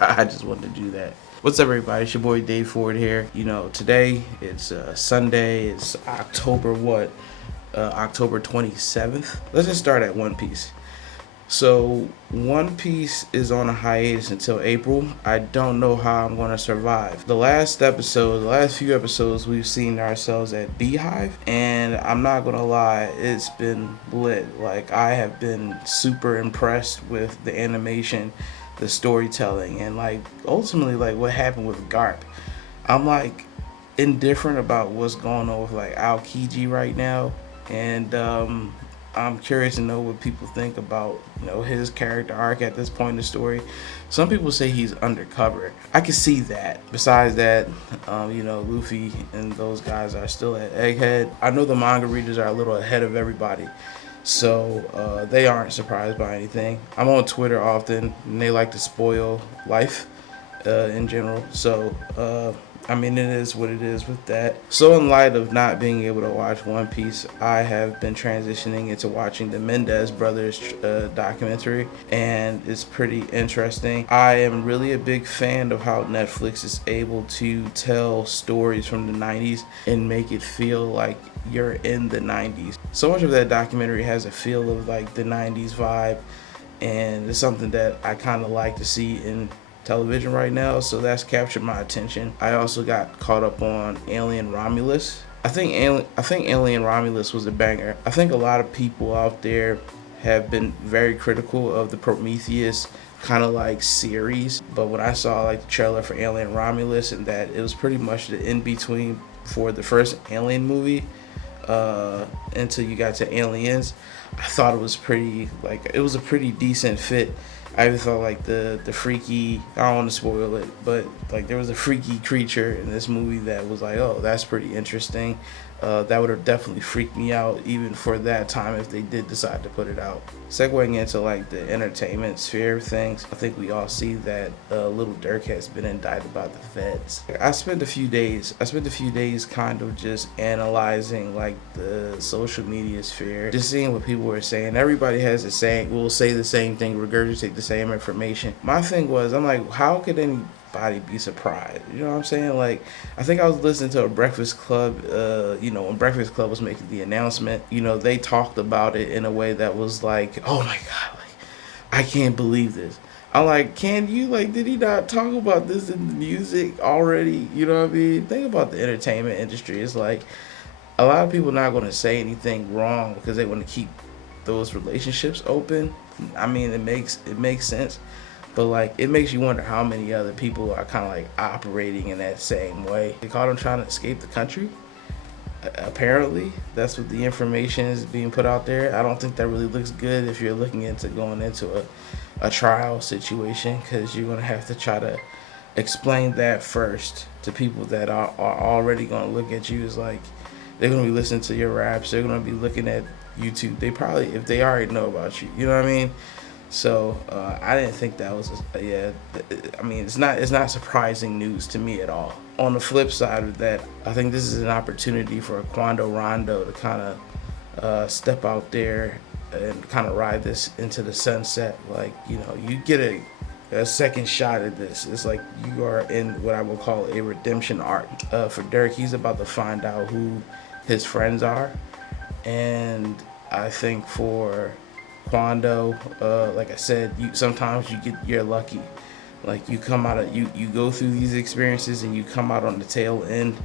I just wanted to do that. What's up, everybody? It's your boy Dave Ford here. Today it's Sunday. It's October what? October 27th. Let's just start at One Piece. So One Piece is on a hiatus until April. I don't know how I'm going to survive. The last few episodes, we've seen ourselves at Beehive, and I'm not going to lie, it's been lit. Like, I have been super impressed with the animation, the storytelling, and like ultimately like what happened with Garp. I'm like indifferent about what's going on with like Aokiji right now, and I'm curious to know what people think about his character arc at this point in the story. Some people say he's undercover. I can see that. Besides that, Luffy and those guys are still at Egghead. I know the manga readers are a little ahead of everybody, so they aren't surprised by anything. I'm on Twitter often, and they like to spoil life in general. So, it is what it is with that. So in light of not being able to watch One Piece, I have been transitioning into watching the Menendez Brothers documentary, and it's pretty interesting. I am really a big fan of how Netflix is able to tell stories from the 90s and make it feel like you're in the 90s. So much of that documentary has a feel of like the 90s vibe, and it's something that I kind of like to see in television right now, so that's captured my attention. I also got caught up on Alien Romulus. I think Alien Romulus was a banger. I think a lot of people out there have been very critical of the Prometheus kind of like series, but when I saw like the trailer for Alien Romulus and that it was pretty much the in-between for the first Alien movie until you got to Aliens, I thought it was a pretty decent fit. I even thought like the freaky, I don't want to spoil it, but like there was a freaky creature in this movie that was like, oh, that's pretty interesting. That would have definitely freaked me out even for that time if they did decide to put it out. Segueing into like the entertainment sphere of things, I think we all see that Lil Durk has been indicted by the feds. I spent a few days kind of just analyzing like the social media sphere, just seeing what people were saying. Everybody has the same, will say the same thing, regurgitate the same information. My thing was, I'm like, how could anybody be surprised? You know what I'm saying? Like, I think I was listening to a Breakfast Club, when Breakfast Club was making the announcement, they talked about it in a way that was like, oh my God, like, I can't believe this. I'm like, did he not talk about this in the music already? You know what I mean? Think about the entertainment industry. It's like, a lot of people not going to say anything wrong because they want to keep those relationships open. I mean, it makes sense. But like, it makes you wonder how many other people are kind of like operating in that same way. They caught him trying to escape the country. Apparently, that's what the information is being put out there. I don't think that really looks good if you're looking into going into a trial situation, because you're going to have to try to explain that first to people that are already going to look at you as like, they're going to be listening to your raps. They're going to be looking at YouTube. They probably, if they already know about you, you know what I mean? So I didn't think that was it's not surprising news to me at all. On the flip side of that, I think this is an opportunity for Quando Rondo to kind of step out there and kind of ride this into the sunset. Like, you get a second shot at this. It's like you are in what I would call a redemption arc. For Durk, he's about to find out who his friends are, and I think for Quando, like I said, sometimes you're lucky. Like, you come out of you go through these experiences and you come out on the tail end,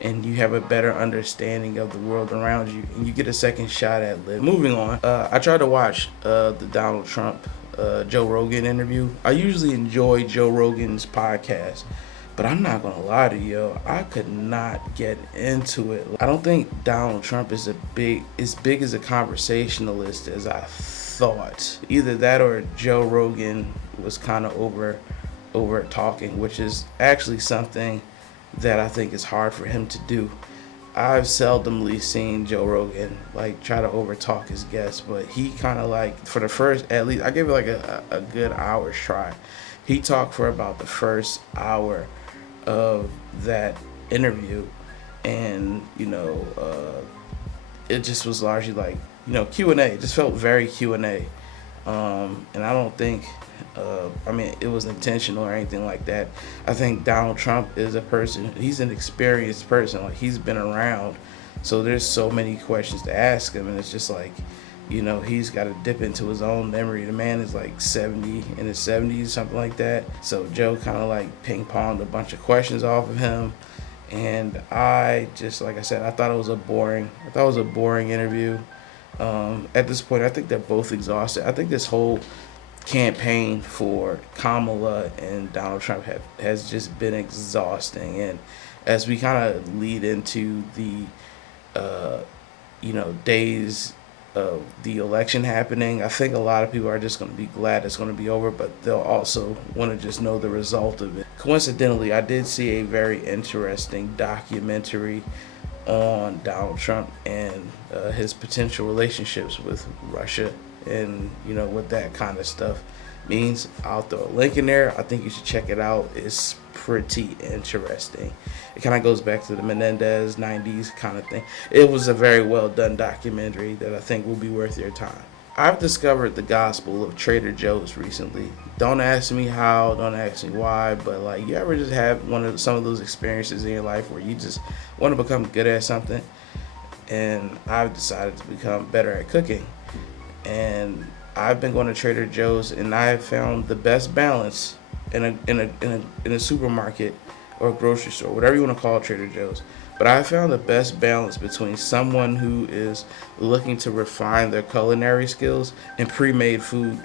and you have a better understanding of the world around you, and you get a second shot at live. Moving on, I tried to watch the Donald Trump Joe Rogan interview. I usually enjoy Joe Rogan's podcast, but I'm not gonna lie to you, I could not get into it. I don't think Donald Trump is as big as a conversationalist as I thought. Either that or Joe Rogan was kind of over talking, which is actually something that I think is hard for him to do. I've seldomly seen Joe Rogan like try to over talk his guests, but he kind of like, for the first, at least I gave it like a good hour's try. He talked for about the first hour of that interview, and it just was largely like Q&A. It just felt very Q&A, and I don't think I mean, it was intentional or anything like that. I think Donald Trump is a person, he's an experienced person. Like, he's been around. So there's so many questions to ask him. And it's just like, he's got to dip into his own memory. The man is like 70, in his 70s, something like that. So Joe kind of like ping ponged a bunch of questions off of him. And I just, like I said, I thought it was a boring interview. At this point, I think they're both exhausted. I think this whole campaign for Kamala and Donald Trump has just been exhausting. And as we kind of lead into the, days of the election happening, I think a lot of people are just going to be glad it's going to be over, but they'll also want to just know the result of it. Coincidentally, I did see a very interesting documentary on Donald Trump and his potential relationships with Russia and, what that kind of stuff means. I'll throw a link in there. I think you should check it out. It's pretty interesting. It kind of goes back to the Menendez 90s kind of thing. It was a very well done documentary that I think will be worth your time. I've discovered the gospel of Trader Joe's recently. Don't ask me how, don't ask me why, but like, you ever just have some of those experiences in your life where you just want to become good at something? And I've decided to become better at cooking. And I've been going to Trader Joe's, and I have found the best balance in a supermarket or a grocery store, whatever you want to call Trader Joe's. But I found the best balance between someone who is looking to refine their culinary skills and pre-made food.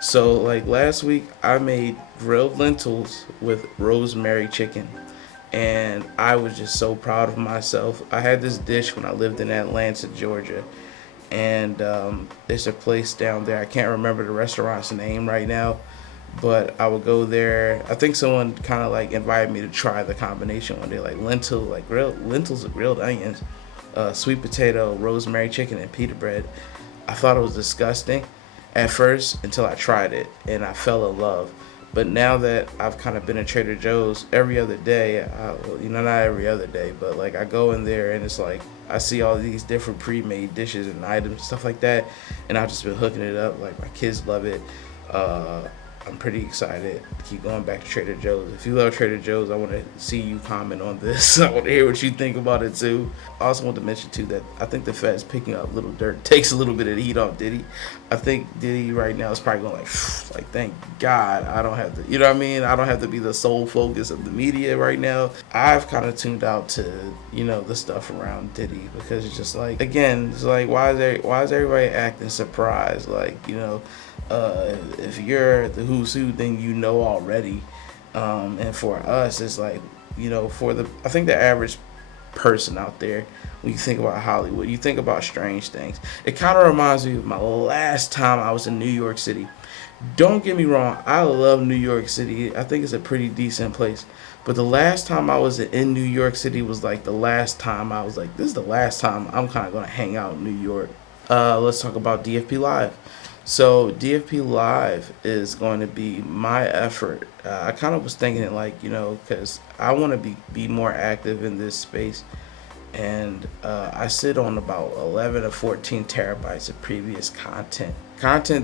So like last week, I made grilled lentils with rosemary chicken, and I was just so proud of myself. I had this dish when I lived in Atlanta, Georgia, and there's a place down there. I can't remember the restaurant's name right now, but I would go there. I think someone kind of like invited me to try the combination one day, like lentils with grilled onions, sweet potato, rosemary chicken, and pita bread. I thought it was disgusting at first until I tried it, and I fell in love. But now that I've kind of been at Trader Joe's every other day, not every other day, but like I go in there and it's like I see all these different pre-made dishes and items, stuff like that, and I've just been hooking it up. Like, my kids love it. I'm pretty excited to keep going back to Trader Joe's. If you love Trader Joe's, I want to see you comment on this. I want to hear what you think about it too. I also want to mention too that I think the Fed's picking up Lil Durk. Takes a little bit of the heat off Diddy. I think Diddy right now is probably going like thank God I don't have to, I don't have to be the sole focus of the media right now. I've kind of tuned out to, the stuff around Diddy, because it's just like, again, it's like, why is everybody acting surprised? Like, if you're the who's who, then already. And for us, it's like, I think the average person out there, when you think about Hollywood, you think about strange things. It kind of reminds me of my last time I was in New York City. Don't get me wrong, I love New York City. I think it's a pretty decent place. But the last time I was in New York City was like the last time I was like, this is the last time I'm kind of going to hang out in New York. Let's talk about DFP Live. So DFP Live is going to be my effort. I kind of was thinking it like, because I want to be more active in this space. And I sit on about 11 or 14 terabytes of previous content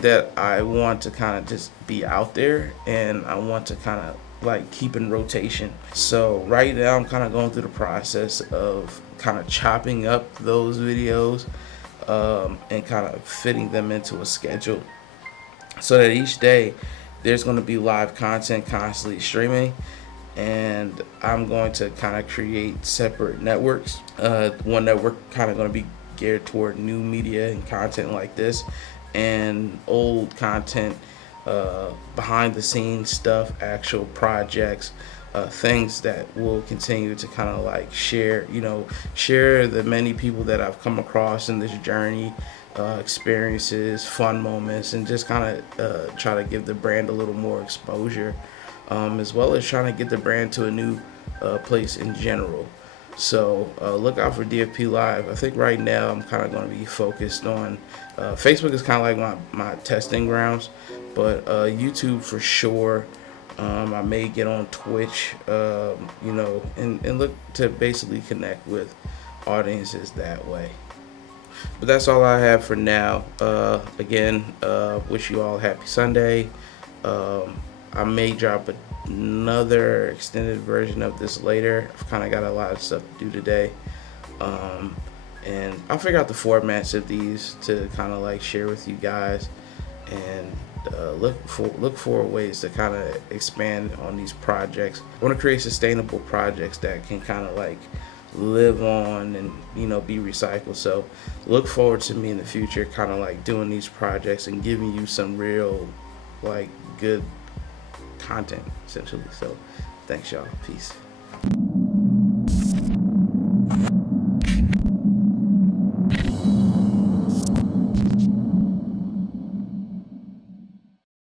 that I want to kind of just be out there, and I want to kind of like keep in rotation. So right now I'm kind of going through the process of kind of chopping up those videos and kind of fitting them into a schedule so that each day there's going to be live content constantly streaming. And I'm going to kind of create separate networks. One network kind of going to be geared toward new media and content like this, and old content, behind the scenes stuff, actual projects, things that will continue to kind of like share the many people that I've come across in this journey, experiences, fun moments, and just kind of try to give the brand a little more exposure. As well as trying to get the brand to a new place in general. So look out for DFP Live. I think right now I'm kind of going to be focused on Facebook is kind of like my testing grounds, but YouTube for sure. I may get on Twitch, and look to basically connect with audiences that way. But that's all I have for now. Again, wish you all happy Sunday. I may drop another extended version of this later. I've kind of got a lot of stuff to do today. And I'll figure out the formats of these to kind of like share with you guys, and look for ways to kind of expand on these projects. I want to create sustainable projects that can kind of like live on and, you know, be recycled. So look forward to me in the future kind of like doing these projects and giving you some real like good content essentially. So thanks y'all. Peace.